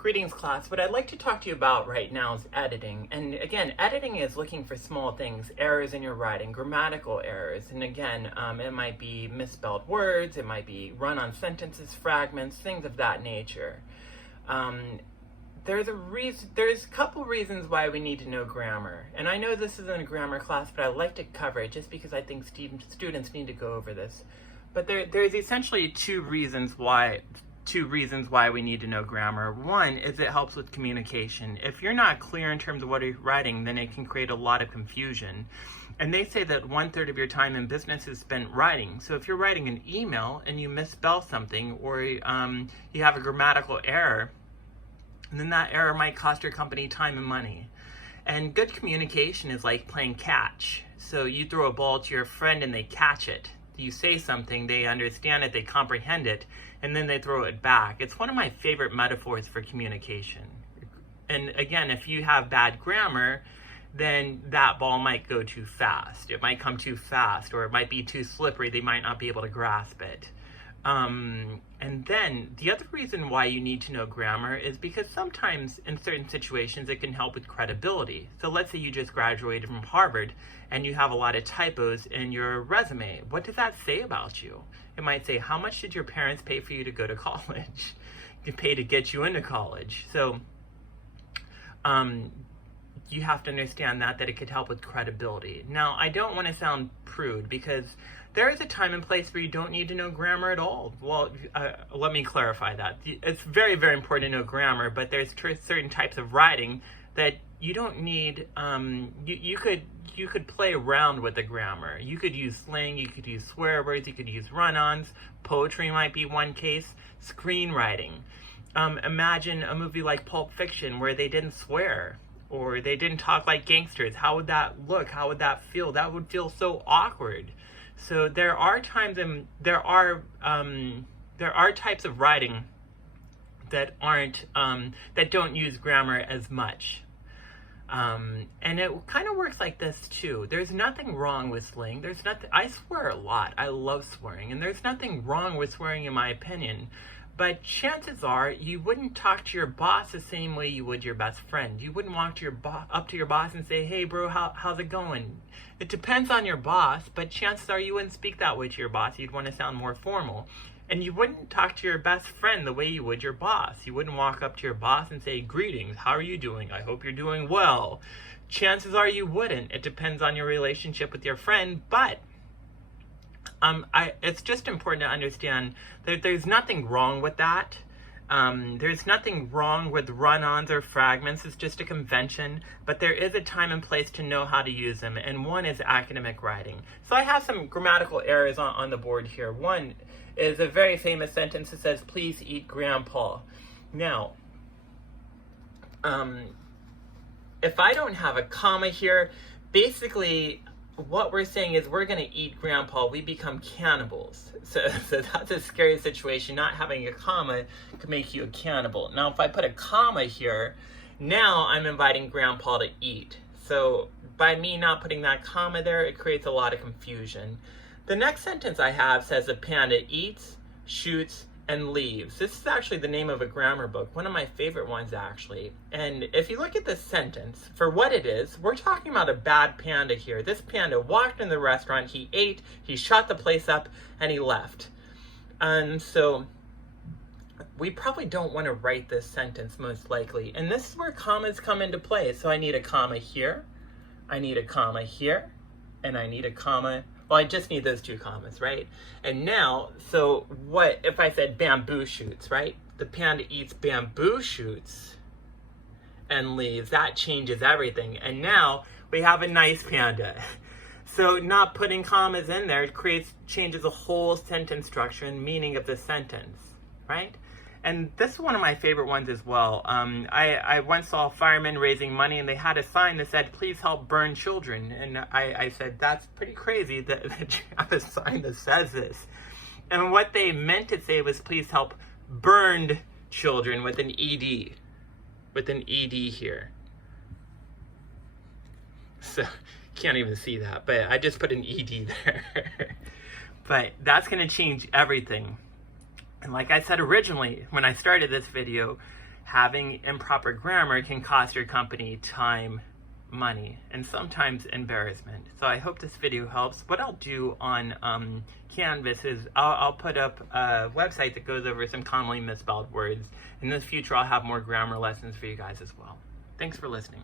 Greetings, class. What I'd like to talk to you about right now is editing. And again, editing is looking for small things, errors in your writing, grammatical errors. And again, it might be misspelled words, it might be run-on sentences, fragments, things of that nature. There's a couple reasons why we need to know grammar. And I know this isn't a grammar class, but I like to cover it just because I think students need to go over this. But there's essentially two reasons why we need to know grammar. One is it helps with communication. If you're not clear in terms of what you're writing, then it can create a lot of confusion. And they say that 1/3 of your time in business is spent writing. So if you're writing an email and you misspell something or you have a grammatical error, then that error might cost your company time and money. And good communication is like playing catch. So you throw a ball to your friend and they catch it. You say something, they understand it, they comprehend it, and then they throw it back. It's one of my favorite metaphors for communication. And again, if you have bad grammar, then that ball might go too fast. It might come too fast, or it might be too slippery. They might not be able to grasp it. And then the other reason why you need to know grammar is because sometimes in certain situations it can help with credibility. So let's say you just graduated from Harvard and you have a lot of typos in your resume. What does that say about you? It might say, how much did your parents pay for you to go to college? To pay to get you into college. So you have to understand that it could help with credibility. Now, I don't want to sound prude because there is a time and place where you don't need to know grammar at all. Well, let me clarify that. It's very, very important to know grammar, but there's certain types of writing that you don't need. You could play around with the grammar. You could use slang, you could use swear words, you could use run-ons. Poetry might be one case. Screenwriting. Imagine a movie like Pulp Fiction where they didn't swear or they didn't talk like gangsters. How would that look? How would that feel? That would feel so awkward. So there are times and there are types of writing that aren't that don't use grammar as much. And it kind of works like this too. There's nothing wrong with slang. I swear a lot. I love swearing, and there's nothing wrong with swearing in my opinion. But chances are you wouldn't talk to your boss the same way you would your best friend. You wouldn't walk to up to your boss and say, "Hey bro, how's it going?" It depends on your boss, but chances are you wouldn't speak that way to your boss. You'd want to sound more formal. And you wouldn't talk to your best friend the way you would your boss. You wouldn't walk up to your boss and say, "Greetings, how are you doing? I hope you're doing well." Chances are you wouldn't. It depends on your relationship with your friend, but it's just important to understand that there's nothing wrong with that. There's nothing wrong with run-ons or fragments. It's just a convention, but there is a time and place to know how to use them, and one is academic writing. So I have some grammatical errors on the board here. One is a very famous sentence that says, "Please eat grandpa." Now, if I don't have a comma here, basically what we're saying is we're going to eat grandpa. We become cannibals. So that's a scary situation. Not having a comma could make you a cannibal. Now, if I put a comma here, now I'm inviting grandpa to eat. So by me not putting that comma there, it creates a lot of confusion. The next sentence I have says a panda eats, shoots, and leaves. This is actually the name of a grammar book, one of my favorite ones actually. And if you look at this sentence, for what it is, we're talking about a bad panda here. This panda walked in the restaurant, he ate, he shot the place up, and he left. And so we probably don't want to write this sentence most likely. And this is where commas come into play. So I need a comma here, I need a comma here, and I need a comma. Well, I just need those two commas, right? And now, so what if I said bamboo shoots, right? The panda eats bamboo shoots and leaves. That changes everything. And now we have a nice panda. So not putting commas in there changes the whole sentence structure and meaning of the sentence, right? And this is one of my favorite ones as well. I once saw firemen raising money and they had a sign that said, "Please help burn children." And I said, that's pretty crazy that you have a sign that says this. And what they meant to say was, "Please help burned children," with an ED. With an ED here. So, can't even see that, but I just put an ED there. But that's going to change everything. And like I said originally, when I started this video, having improper grammar can cost your company time, money, and sometimes embarrassment. So I hope this video helps. What I'll do on Canvas is I'll put up a website that goes over some commonly misspelled words. In the future, I'll have more grammar lessons for you guys as well. Thanks for listening.